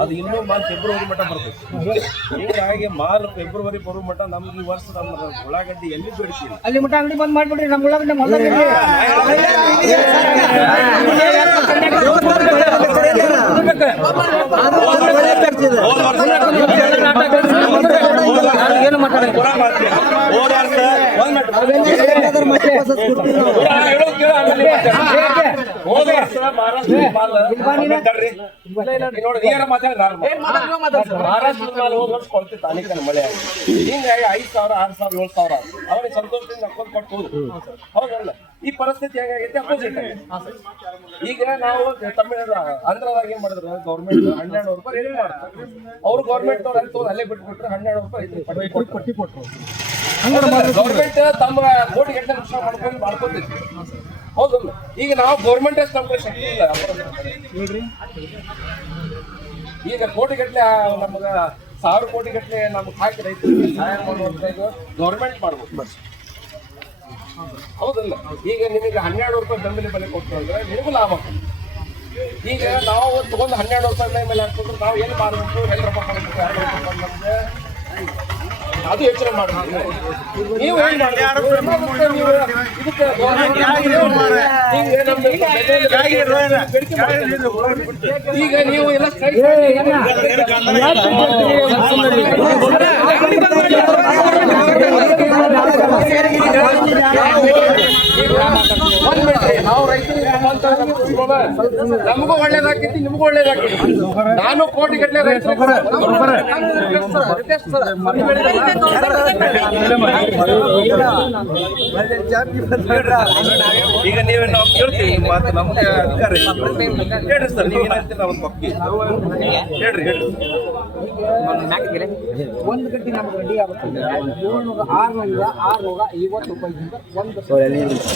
ಅದು ಇನ್ನೂ March February ಮಟ್ಟ ಬರ್ತದೆ ಹೀಗಾಗಿ ಮಾರ್ಚ್ ಫೆಬ್ರವರಿ ಬರೋ ಮಟ್ಟ ನಮ್ಗೆ ಈ ವರ್ಷ ನಮ್ಮ ಉಳ್ಳಾಗಡ್ಡಿ ಎಲ್ಲಿ ಬೆಳಿತೀವಿ ಅಲ್ಲಿ ಮಟ್ಟ ಅಂಗಡಿ ಬಂದ್ ಮಾಡ್ಬಿಡ್ರಿ ನಮ್ಮ ಉಳ್ಳಾಗಡ್ಡೆ ಏನು ಮಾತಾಡ ಹೋದ ಮಿನಿಟ್. ಹೋದ. ವರ್ಷ ತಾಲೀಕನ ಮಳೆ. ಹಿಂಗಾಗಿ ಐದ್ ಸಾವಿರ ಆರ್ ಸಾವಿರ ಏಳು ಸಾವಿರ ಅವ್ರಿಗೆ ಸಂತೋಷದಿಂದ ಅಕ್ಕೊಂಡ್ ಕೊಟ್ಟು ಹೌದಲ್ಲ? ಈ ಪರಿಸ್ಥಿತಿ ಹೇಗಾಗೈತೆ ಅಪೋಸಿಟ್ ಈಗ ನಾವು ತಮಿಳ್ ಆಂಧ್ರದಾಗ ಏನ್ ಮಾಡಿದ್ರು? ಗೌರ್ಮೆಂಟ್ ಹನ್ನೆರಡು ರೂಪಾಯಿ ಏನ್ ಮಾಡ್ತಾರೆ ಅವ್ರು ಗೌರ್ಮೆಂಟ್ ಅವ್ರು ಅಲ್ಲಿ ತಗೊಂಡು ಅಲ್ಲೇ ಬಿಟ್ಬಿಟ್ರೆ ಹನ್ನೆರಡು ರೂಪಾಯಿ ಕೊಟ್ಟರು ಗೌರ್ಮೆಂಟ್ ತಮ್ಮ ಕೋಟಿ ಗಂಟೆ ಮಾಡ್ಕೊಂಡು ಮಾಡ್ಕೊತಿದ್ವಿ ಹೌದಲ್ಲ ಈಗ ನಾವು ಗೌರ್ಮೆಂಟ್ ಅಷ್ಟು ನಮ್ಗೆ ಶಕ್ತಿ ಇಲ್ಲ. ನೋಡ್ರಿ ಈಗ ಕೋಟಿ ಗಟ್ಟಲೆ ನಮ್ಗ ಸಾವಿರ ಕೋಟಿ ಗಟ್ಟಲೆ ನಮ್ಗೆ ಹಾಕಿ ರೈತರಿಗೆ ಸಹಾಯ ಮಾಡುವಂತ ಗೌರ್ಮೆಂಟ್ ಮಾಡ್ಬೇಕು ಹೌದಲ್ಲ? ಈಗ ನಿಮಗೆ ಹನ್ನೆರಡು ರೂಪಾಯಿ ಬೆಂಬಲ ಬೆಲೆ ಕೊಟ್ಟು ಅಂದ್ರೆ ನಿಮಗೂ ಲಾಭ ಆಗ್ತದೆ. ಈಗ ನಾವು ತಗೊಂಡು ಹನ್ನೆರಡು ರೂಪಾಯಿ ಮೇಲೆ ಹಾಕ್ಬಿಟ್ರೆ ನಾವು ಏನು ಮಾಡಬೇಕು ಎಲ್ಲಿ ರೂಪಾಯಿ ಎರಡು ರೂಪಾಯಿ ನಮ್ಗೆ ಅದು ಯೋಚನೆ ಮಾಡಿ ನೀವು ಏನ್. ಈಗ ನೀವು ಎಲ್ಲ ನಾವು ನಮ್ಮಂತ ನಮಗೂ ಒಳ್ಳೇದಾಗಿತ್ತು ನಿಮಗೂ ಒಳ್ಳೇದಾಗಿತ್ತು ನಾನು ಕೋಟಿ ಗಟ್ಟಲೆ ಈಗ ನೀವೇ ನಾವು ಕೇಳ್ತೀವಿ ಮಾತು ನಮಗೆ ಅಧಿಕಾರ. ಹೇಳ್ರಿ ಸರ್ ನೀವು ಏನಾಗ್ತೀರಿ ಒಂದು ಪಕ್ಕಿ ಹೇಳ್ರಿ ಹೇಳ್ರಿ ಒಂದು ಗಂಟೆ ನಮ್ಗೆ ರೆಡಿ ಆಗುತ್ತೆ ಏಳ್ನೂರ ಆರ್ನೂರ ಆರ್ನೂರ ಐವತ್ತು ರೂಪಾಯಿ ಒಂದು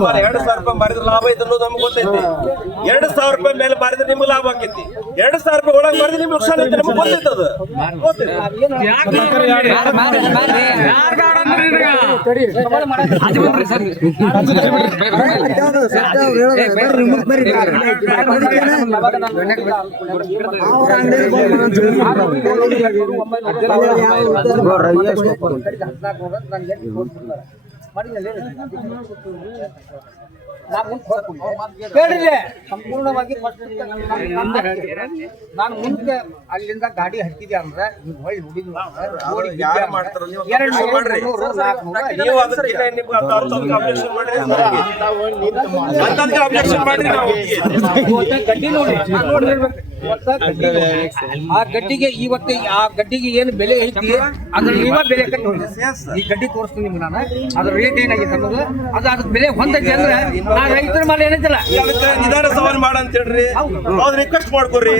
ಮಾರ ಎರಡು ಸಾವಿರ ರೂಪಾಯಿ ಮಾರಿದ್ರೆ ಲಾಭ ಐತೆ ಅನ್ನೋದು ನಮ್ಗೆ ಗೊತ್ತೈತಿ ಎರಡು ಸಾವಿರ ರೂಪಾಯಿ ಮೇಲೆ ಮಾರಿದ್ರೆ ನಿಮ್ಗೆ ಲಾಭ ಆಕೈತಿ ಎರಡು ಸಾವಿರ ರೂಪಾಯಿ ಒಳಗೆ ಮಾರಿದ್ರೆ ನಿಮ್ಗೆ ನುಕ್ಸಾನ ಐತೆ ನಮ್ಗೆ ಗೊತ್ತೈತೆ ಅದು ಗೊತ್ತೈತಿ ನಾನು ಮುಂದೆ ಸಂಪೂರ್ಣವಾಗಿ ನಾನು ಮುಂದೆ ಅಲ್ಲಿಂದ ಗಾಡಿ ಹತ್ತಿದೆ ಅಂದ್ರೆ ನೀವು ಹೊಳ್ಳಿ ಹುಡುಗಿ ಮಾಡ್ರಿ. ಗಡ್ಡಿ ನೋಡಿ. ನಾನ್ ನೋಡಿರ್ಬೇಕು. ಇವತ್ತ ಗಡ್ಡಿ ಆ ಗಡ್ಡಿಗೆ ಇವತ್ತು ಆ ಗಡ್ಡಿಗೆ ಏನು ಬೆಲೆ ಐತಿ ಅದ್ರ ನಿಮ್ಮ ಬೆಲೆ ಕಟ್ಟಿ ಈ ಗಡ್ಡಿ ತೋರಿಸ್ತೀನಿ ನಿಮ್ಗೆ ನಾನು. ಅದ್ರ ರೇಟ್ ಏನಾಗಿತ್ತು ಅನ್ನೋದು. ಅದು ಅದಕ್ಕೆ ಬೆಲೆ ಹೊಂದೈತಿ ಅಂದ್ರೆ ನಾನು ರೈತರ ಮೇಲೆ ಏನೈತಿಲ್ಲ? ಅದಕ್ಕೆ ನಿಧಾನ ಸವಾಲ್ ಮಾಡ ಅಂತ ಹೇಳ್ರಿ. ಅವ್ರು ರಿಕ್ವೆಸ್ಟ್ ಮಾಡ್ಕೊರಿ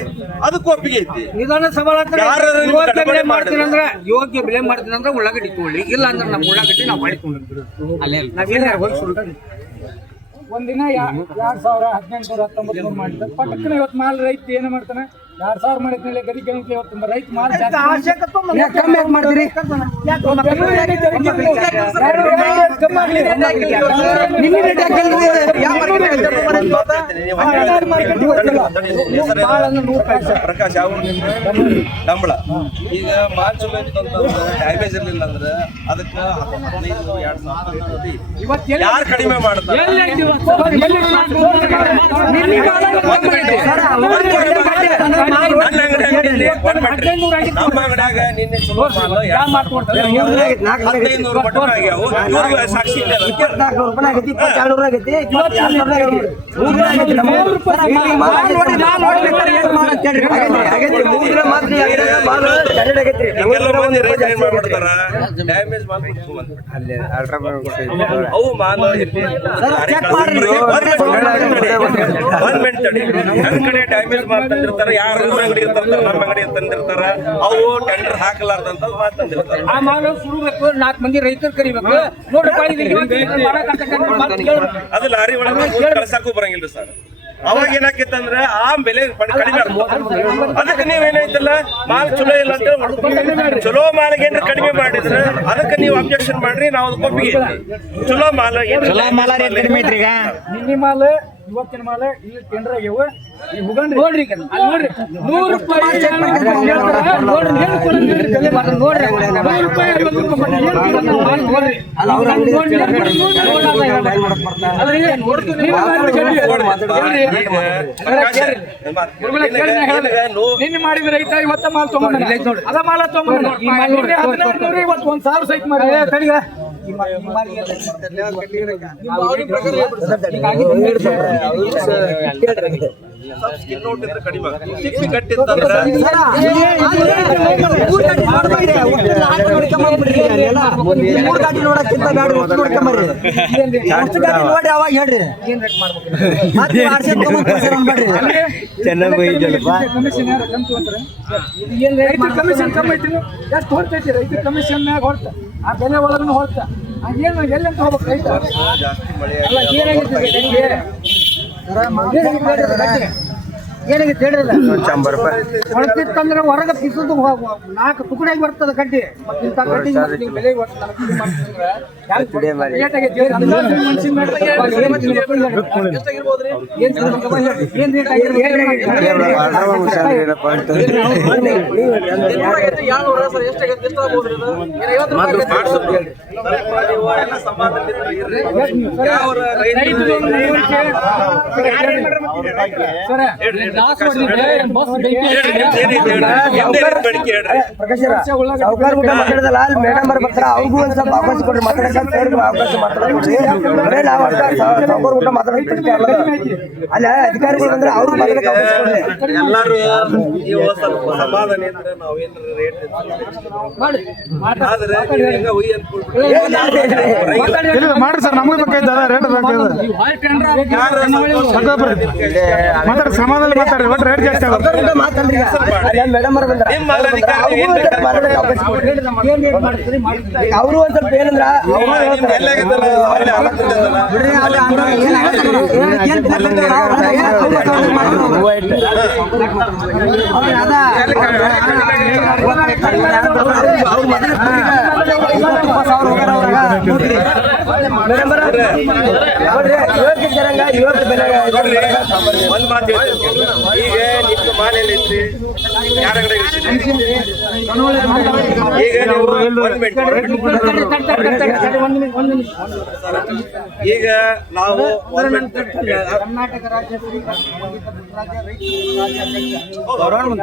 ಅದಕ್ಕೆ ಒಪ್ಪಿಗೆ ಐತಿ. ನಿಧಾನ ಸವಾಲ್ ಯೋಗ್ಯ ಬೆಲೆ ಮಾಡ್ತೀನಿ ಅಂದ್ರೆ ಯೋಗ್ಯ ಬೆಲೆ ಮಾಡ್ತೀನಿ ಅಂದ್ರೆ ಉಳ್ಳಾಗಡ್ಡಿ ತಗೊಳ್ಳಿ. ಇಲ್ಲ ಅಂದ್ರೆ ನಮ್ಮ ಉಳ್ಳಾಗಡ್ಡಿ ನಾವು ಮಾಡಿಕೊಂಡು ನಾವೇನು ಹೋಗಿ ಸುಳ್ಳು ಒಂದಿನ ಎರಡ್ ಸಾವಿರ ಹದಿನೆಂಟು ನೂರ ಹತ್ತೊಂಬತ್ತು ನೂರು ಪಟಕ್ಕನ ಇವತ್ತು ಮಾಲ್ ರೈತ ಏನು ಮಾಡ್ತಾನೆ? ಎರಡ್ ಸಾವಿರ ಮಾಡಿದ್ಮೇಲೆ ಗದಿ ಗಣಿಕೆ ಇವತ್ತು ರೈತ ಮಾಲ್ ಜಾಸ್ತಿ ಕಮ್ಮಿ ಯಾಕೆ ಮಾಡ್ತೀರಿ ನಿಮ್ಮ ರೇಟ್ ಯಾಕೆ ಕಮ್ಮಿ? ಯಾವ ಪ್ರಕಾಶ್ ಯಾವ ಡಂಬಳ ಈಗ ಮಾರ್ಚ್ ಡ್ಯಾಮೇಜ್ ಇರ್ಲಿಲ್ಲ ಅಂದ್ರೆ ಅದಕ್ಕೆ ಹದಿನೈದು ಎರಡ್ ಸಾವಿರ ಯಾರು ಕಡಿಮೆ ಮಾಡ್ತಾರೆ ನಮ್ಮ ಅಂಗಡಿಯಾಗ ನಿನ್ನೆ ಚಲೋ ಮಾಲ್ ಎರಡ್ ಹದಿನೈದು ನೂರು ಮಟ್ಟ ಆಗ್ಯಾವು ಇವ್ರಿಗೆ ಸಾಕ್ಷಿ ಇಲ್ಲ ಮಾಲ್ ಅವು ಮಾಲ್ ಒಂದ್ ಮಿನಿಟ್ ತಡಿ. ನನ್ ಕಡೆ ಡ್ಯಾಮೇಜ್ ಮಾಲ್ ತಂದಿರ್ತಾರ ಯಾರ ಅಂಗಡಿ ನಮ್ಮ ಅಂಗಡಿ ತಂದಿರ್ತಾರ ಅವು ಟೆಂಡರ್ ಹಾಕಲಾರ್ದಂತ ಮಾಲ್ ತಂದಿರ್ತಾರ ಆ ಮಾಲು ಸುಡಬೇಕು ನಾಲ್ಕು ಮಂದಿ ರೈತರು ಕರಿಬೇಕು. ಅದು ಲಾರಿ ಒಳಗೆ ಕಳ್ಸಾಕು ಬರಂಗಿಲ್ಲ ಸರ್. ಅವಾಗ ಏನಾಕಿತ್ತಂದ್ರ ಆ ಬೆಲೆ ಕಡಿಮೆ. ಅದಕ್ಕೆ ನೀವೇನೈತಲ್ಲ ಮಾಲ್ ಚಲೋ ಇಲ್ಲ ಅಂತ ಚಲೋ ಮಾಲ್ ಏನ್ರ ಕಡಿಮೆ ಮಾಡಿದ್ರ ಅದಕ್ಕೆ ನೀವು ಅಬ್ಜೆಕ್ಷನ್ ಮಾಡ್ರಿ ನಾವು ಒಪ್ಪಿಗೆ. ಚಲೋ ಮಾಲ್ ಚಲೋ ಮಾಲ ಕಡಿಮೆ ಐತ್ರಿ ಈಗ ನಿನ್ನೆ ಮಾಲ ಇವತ್ತಿನ ಮೇಲೆ ಇಲ್ಲಿ ಟೆಂಡರ್ ಆಗ್ಯಾವ ಈ ಹುಗಂಡ್ರಿ ನೋಡ್ರಿ ಈಗ, ಅಲ್ಲಿ ನೋಡ್ರಿ ನೂರು ರೂಪಾಯಿ ನೋಡ್ರಿ ಏನು ಕೊಡೋದು ಹೇಳ್ರಿ, ಬೆಲೆ ಮಾತ್ರ ನೋಡ್ರಿ ನೂರು ರೂಪಾಯಿ ಐವತ್ತು ರೂಪಾಯಿ ಕೊಟ್ಟು ಏನು ಮಾಲ್ ನೋಡ್ರಿ ನಿನ್ನೆ ಮಾಡಿದ ರೈತ ಇವತ್ತ ಮಾಲ್ ತಗೊಂಡ ಅದ ಮಾಲ ತಗೊಂಡ ಹದಿನಾರು ನೂರ ಇವತ್ತು ಒಂದ್ ಸಾವಿರ ಸೈಟ್ ಮಾಡಿ ಸಿಪ್ಪಿ ಅನ್ಬೇಡ್ರಿ ಕಮಿಷನ್ ಕಮ್ಮಿ ಐತಿ ಎಷ್ಟು ಹೊರ್ತೈತಿ ರೈತರ ಕಮಿಷನ್ ಮ್ಯಾಗ ಹೊರ್ತ ಆ ಬೆಲೆ ಒಳಗನು ಹೊರ್ತ ಏನು ಎಲ್ಲಂತ ಹೋಗ್ಬೇಕು ರೈತ? ಅಲ್ಲ ಏನಾಗಿತ್ತು ಗಡಿಗೆ? ಏನಾಗಿತ್ತು ಚಂಬರ್ ರೂಪಾಯಿ. ಹೊರತಿತ್ತಂದ್ರೆ ಹೊರಗೆ ಪಿಸುದು ನಾಲ್ಕು ತುಕಡಿಯಾಗಿ ಬರ್ತದ ಕಡ್ಡಿ. ಮತ್ತೆ ಇಂಥ ಕಡ್ಡಿ ನೀವು ಬೆಲೆ ಸರ, ಮಾತಾಡಿದಲ್ಲ ಅಲ್ಲಿ ಮೇಡಮ್ ಬರ್ಬೇಕಾರ ಅವ್ರಿಗೂ ಒಂದ್ ಸ್ವಲ್ಪ ಅವಕಾಶ ಕೊಡ್ರಿ ಮಾತಾಡಕ್ಕೆ ಅವಕಾಶ ಮಾತಾಡ್ಕೊಡ್ರಿ ಬರೇ ನಾವ್ ಸಾವುಕಾರ ಊಟ ಮಾತಾಡಕ್ಕೆ ಬಿಡ್ತೀವಿ ಅಲ್ಲ ಅಧಿಕಾರಿಗಳು ಬಂದ್ರೆ ಅವ್ರು ಮಾತಾಡಕ್ಕೆ ಅವಕಾಶ ಕೊಡ್ರಿ ಎಲ್ಲಾರು ನೀವು ಸ್ವಲ್ಪ ಸಮಾಧಾನ ಇದ್ರೆ ನಾವು ರೇಟ್ ಮಾಡಿ ಆದ್ರೆ ಹೆಂಗ ಹುಯ್ ಅನ್ಕೊಳ್ರಿ ಮಾಡ್ರಿ ಸರ್ ನಮಗೆ ಬೇಕಾಯ್ತದ ರೇಟ್ ಬೇಕಾಯ್ತದ ಸಮಾಧಾನ ಮಾತಾಡ್ರಿ ಒಟ್ಟು ರೇಟ್ ಜಾಸ್ತಿ ಆಗುತ್ತೆ. ಅಲ್ಲಿ ಮೇಡಮ್ ಅವ್ರು ಒಂದ್ ಸ್ವಲ್ಪ ಏನಂದ್ರ ಅವ್ರು ಮೊದಲು ಇಪ್ಪತ್ತು ಸಾವಿರ ಹೋಗ್ಯಾರ ಅವ್ರಾಗ. ಒಂದ್ ಮಾತು ಹೇಳ್ತೀನಿ. ಈಗ ನಿಮ್ಮ ಯಾರ ಈಗ ನೀವು ಒಂದ್ ಮಿನಿಟ್ ಈಗ ನಾವು ಕರ್ನಾಟಕ ರಾಜ್ಯ ಶ್ರೀ ಸಂಗೀತ ರಾಜ್ಯ ರೈತರ ರಾಜ್ಯ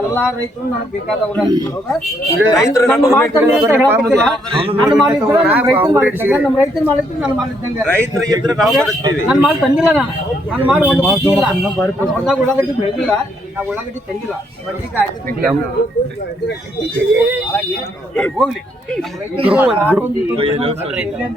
ಎಲ್ಲಾ ರೈತರು ನನಗೆ ಬೇಕಾದವ್ರ ರೈತರು. ನಮ್ಮ ರೈತರು ನಮ್ಮ ರೈತರು ನನ್ನ ಮಾಲಿದ್ದಂಗೆ ರೈತರಿಗೆ ಇದ್ರೆ ನಾವು ಬದುಕ್ತೀವಿ. ನನ್ನ ಮಾಲ್ ತಂದಿಲ್ಲ ನಾನು. ನನ್ನ ಮಾಲ್ ಒಂದು ಬುದ್ಧಿ ಇಲ್ಲ ನಾನು ಹೊಲ್ದಾಗ ಉಳ್ಳಾಗಡ್ಡಿ ಬೆಳೆದಿಲ್ಲ. ನಾವು ಉಳ್ಳಾಗಡ್ಡಿ ತಂದಿಲ್ಲ. ಹಾಗಾಗಿ ಹೋಗ್ಲಿ. ನಮ್ಮ ರೈತರು.